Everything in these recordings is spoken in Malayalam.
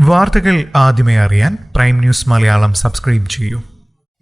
വാർത്തകൾ ആദ്യമേ അറിയാൻ പ്രൈം ന്യൂസ് മലയാളം സബ്സ്ക്രൈബ് ചെയ്യൂ.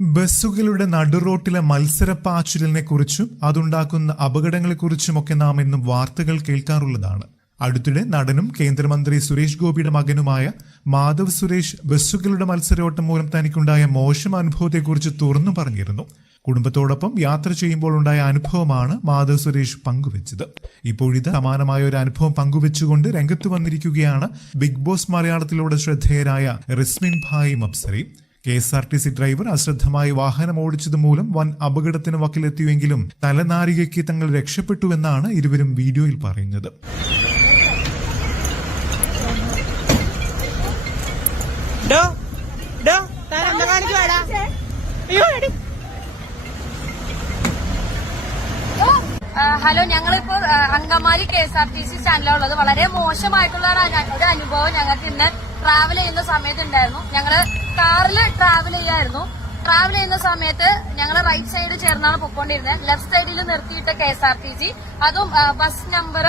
ബസ്സുകളുടെ നടുറോട്ടിലെ മത്സരപ്പാച്ചിലിനെ കുറിച്ചും അതുണ്ടാക്കുന്ന അപകടങ്ങളെക്കുറിച്ചുമൊക്കെ നാം എന്നും വാർത്തകൾ കേൾക്കാറുള്ളതാണ്. അടുത്തിടെ നടനും കേന്ദ്രമന്ത്രി സുരേഷ് ഗോപിയുടെ മകനുമായ മാധവ് സുരേഷ് ബസ്സുകളുടെ മത്സരോട്ടം മൂലം തനിക്കുണ്ടായ മോശം അനുഭവത്തെക്കുറിച്ച് തുറന്നു പറഞ്ഞിരുന്നു. കുടുംബത്തോടൊപ്പം യാത്ര ചെയ്യുമ്പോൾ ഉണ്ടായ അനുഭവമാണ് മാധവ് സുരേഷ് പങ്കുവച്ചത്. ഇപ്പോഴിത് സമാനമായ ഒരു അനുഭവം പങ്കുവെച്ചുകൊണ്ട് രംഗത്ത് വന്നിരിക്കുകയാണ് ബിഗ് ബോസ് മലയാളത്തിലൂടെ ശ്രദ്ധേയരായ റിസ്മിൻ bhai മബ്സറി K S R T C driver അശ്രദ്ധമായി വാഹനം ഓടിച്ചത് മൂലം വൻ അപകടത്തിന് വക്കിലെത്തിയെങ്കിലും തലനാരികയ്ക്ക് തങ്ങൾ രക്ഷപ്പെട്ടുവെന്നാണ് ഇരുവരും വീഡിയോയിൽ പറയുന്നത്. ഡോ ഡോ. താൻ എന്താ കാണിച്ചു വേടാ. അയ്യോ എടി ആ, ഹലോ ഞങ്ങളിപ്പോ Angamaly K S R T C സ്റ്റാൻഡിലുള്ളത്. വളരെ മോശമായിട്ടുള്ള ഒരു അനുഭവം ഞങ്ങൾക്ക് ഇന്ന് ട്രാവൽ ചെയ്യുന്ന സമയത്ത് ഉണ്ടായിരുന്നു. ഞങ്ങൾ കാറിൽ ട്രാവൽ ചെയ്യായിരുന്നു. ട്രാവൽ ചെയ്യുന്ന സമയത്ത് ഞങ്ങൾ റൈറ്റ് സൈഡിൽ ചേർന്നാണ് പൊക്കോണ്ടിരുന്നത് ലെഫ്റ്റ് സൈഡിൽ നിർത്തിയിട്ട K S R T C. അതും ബസ് നമ്പർ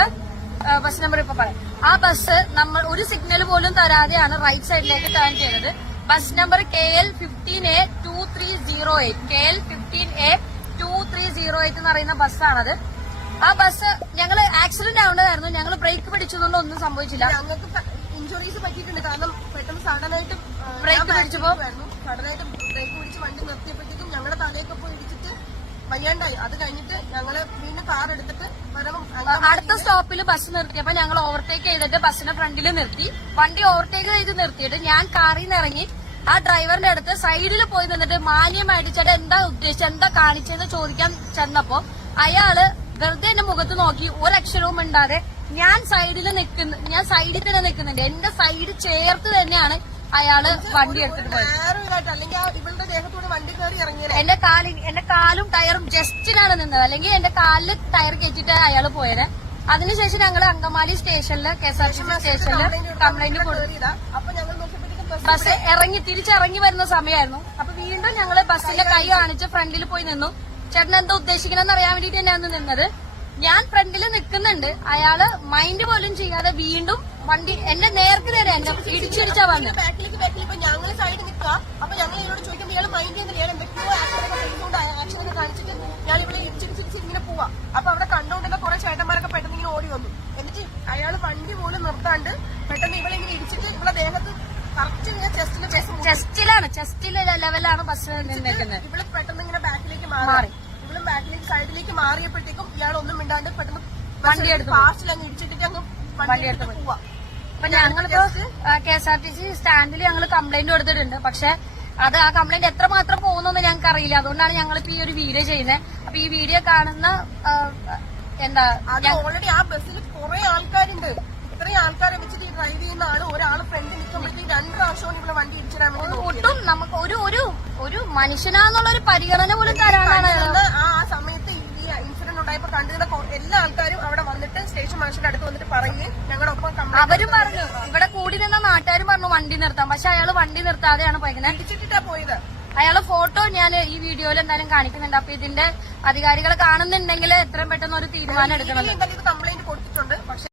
ബസ് നമ്പർ ഇപ്പൊ പറയാം. ആ ബസ് നമ്മൾ ഒരു സിഗ്നൽ പോലും തരാതെയാണ് റൈറ്റ് സൈഡിലേക്ക് ടേൺ ചെയ്തത്. Bus number K L fifteen A two three zero eight K L fifteen A two three zero eight എന്ന് പറയുന്ന ബസ്സാണത് ആ ബസ് ഞങ്ങൾ ആക്സിഡന്റ് ആവേണ്ടതായിരുന്നു ഞങ്ങൾ ബ്രേക്ക് പിടിച്ചതുകൊണ്ട് ഒന്നും സംഭവിച്ചില്ല. ഞങ്ങൾക്ക് ഇഞ്ചുറീസ് പറ്റിയിട്ടുണ്ട്. കാരണം പെട്ടെന്ന് സഡൻ ആയിട്ട് Brake പിടിച്ചപ്പോ? സഡനായിട്ട് ബ്രേക്ക് പിടിച്ച് വണ്ടി നിർത്തിയപ്പോഴത്തേക്കും ഞങ്ങളുടെ തലയൊക്കെ പോയി ഇടിച്ചിട്ട് വയ്യാണ്ടായി. അത് കഴിഞ്ഞിട്ട് ഞങ്ങൾ വീണ്ടും കാർ എടുത്തിട്ട് അടുത്ത സ്റ്റോപ്പിൽ ബസ് നിർത്തിയപ്പോ ഞങ്ങൾ ഓവർടേക്ക് ചെയ്തിട്ട് ബസ്സിന്റെ ഫ്രണ്ടിൽ നിർത്തി. വണ്ടി ഓവർടേക്ക് ചെയ്ത് നിർത്തിയിട്ട് ഞാൻ കാറിൽ നിന്ന് ഇറങ്ങി. ആ ഡ്രൈവറിന്റെ അടുത്ത് സൈഡിൽ പോയി നിന്നിട്ട് മാന്യമായിട്ട് ചേട്ടാ എന്താ ഉദ്ദേശിച്ചത്? എന്താ കാണിച്ചതെന്ന് ചോദിക്കാൻ ചെന്നപ്പോ അയാൾ വെറുതെ എന്റെ മുഖത്ത് നോക്കി ഒരു അക്ഷരവും മിണ്ടാതെ ഞാൻ സൈഡിൽ നിൽക്കുന്നു ഞാൻ സൈഡിൽ തന്നെ നിൽക്കുന്നുണ്ട്. എന്റെ സൈഡ് ചേർത്ത് തന്നെയാണ് അയാൾ വണ്ടി എടുത്തിട്ട് പോയത്. എന്റെ കാൽ എന്റെ കാലും ടയറും ജസ്റ്റിനാണ് നിന്നത്. അല്ലെങ്കിൽ എന്റെ കാലിൽ ടയർ കയറ്റിട്ട് അയാൾ പോയത്. അതിനുശേഷം ഞങ്ങൾ അങ്കമാലി സ്റ്റേഷനിൽ K S R T C സ്റ്റേഷനിൽ കംപ്ലൈന്റ് കൊടുത്തു. ബസ് ഇറങ്ങി തിരിച്ചിറങ്ങി വരുന്ന സമയമായിരുന്നു. അപ്പൊ വീണ്ടും ഞങ്ങൾ ബസ്സിന്റെ കൈ കാണിച്ച് ഫ്രണ്ടിൽ പോയി നിന്നു. ചേട്ടൻ എന്താ ഉദ്ദേശിക്കണമെന്ന് അറിയാൻ വേണ്ടിട്ട് തന്നെയാണ് നിന്നത്. ഞാൻ ഫ്രണ്ടിൽ നിൽക്കുന്നുണ്ട് അയാൾ മൈൻഡ് പോലും ചെയ്യാതെ വീണ്ടും വണ്ടി എന്റെ നേർക്ക് നേരെ എന്നെ ഇടിച്ചിടിച്ചാ വന്ന്. അപ്പൊ ഇവിടെ അവിടെ കുറെ ചേട്ടന്മാരൊക്കെ പെട്ടെന്ന് ഇങ്ങനെ ഓടി എന്നിട്ട് അയാൾ വണ്ടി പോലും നിർത്താണ്ട് പെട്ടെന്ന് ഇവളെ ഇങ്ങനെ ഇടിച്ചിട്ട് ഇവളെ ദേഹത്ത് കറക്റ്റ് ഇങ്ങനെ ചെസ്റ്റിന് ചെസ്റ്റ് ചെസ്റ്റിലാണ് ചെസ്റ്റിലെ ലെവലാണ് ബസ് നിന്നേക്കുന്നത്. ഇവൾ പെട്ടെന്ന് ഇങ്ങനെ മാറി. ഇവിടെ ഇവളും ബാക്കിലേക്ക് സൈഡിലേക്ക് മാറിയപ്പോഴത്തേക്കും ഇയാൾ ഒന്നും മിണ്ടാണ്ട് പെട്ടെന്ന് വണ്ടി എടുത്ത് ഫാസ്റ്റിൽ അങ്ങ് ഇടിച്ചിട്ട് അങ്ങ് വണ്ടി എടുത്ത് പോവാ. അപ്പൊ ഞങ്ങളിപ്പോ K S R T C സ്റ്റാൻഡിൽ ഞങ്ങൾ കംപ്ലൈന്റ് കൊടുത്തിട്ടുണ്ട്. പക്ഷെ അത് ആ കംപ്ലൈന്റ് എത്ര മാത്രം പോകുന്നു ഞങ്ങൾക്ക് അറിയില്ല. അതുകൊണ്ടാണ് ഞങ്ങളിപ്പോ ഈ ഒരു വീഡിയോ ചെയ്യുന്നത് അപ്പൊ ഈ വീഡിയോ കാണുന്ന എന്താ ഓൾറെഡി ആ ബസ്സിൽ കുറെ ആൾക്കാരുണ്ട്. ഇത്രയും ആൾക്കാരെ വെച്ചിട്ട് ഈ ഡ്രൈവ് ചെയ്യുന്ന ആൾ ഒരാൾ ഫ്രണ്ട് നിൽക്കുമ്പോഴത്തേക്ക് രണ്ട് പ്രാവശ്യവും ഇവിടെ വണ്ടി ഇടിച്ചിടാൻ വേണ്ടി ഒട്ടും നമുക്ക് ഒരു ഒരു ഒരു മനുഷ്യനാന്നുള്ള ഒരു പരിഗണന പോലും തരാനാണ് ആ സമയത്ത് ഈ ഇൻസിഡന്റ് ഉണ്ടായപ്പോ കണ്ടിരുന്ന എല്ലാ ആൾക്കാരും അവിടെ വന്നിട്ട് സ്റ്റേഷൻ മാഷിന്റെ അടുത്ത് വന്നിട്ട് പറയുകയും ഞങ്ങളുടെ ഒപ്പം അവരും പറഞ്ഞു. ഇവിടെ കൂടി നിന്ന നാട്ടുകാരും പറഞ്ഞു വണ്ടി നിർത്താം. പക്ഷെ അയാൾ വണ്ടി നിർത്താതെയാണ് പോയത് ഇടിച്ചിട്ടിട്ടാ പോയത്. അയാളെ ഫോട്ടോ ഞാൻ ഈ വീഡിയോയിൽ എന്തായാലും കാണിക്കുന്നുണ്ട്. അപ്പൊ ഇതിന്റെ അധികാരികളെ കാണുന്നുണ്ടെങ്കിൽ എത്രയും പെട്ടെന്ന് ഒരു തീരുമാനം എടുക്കണം കംപ്ലൈന്റ് കൊടുത്തിട്ടുണ്ട്. പക്ഷെ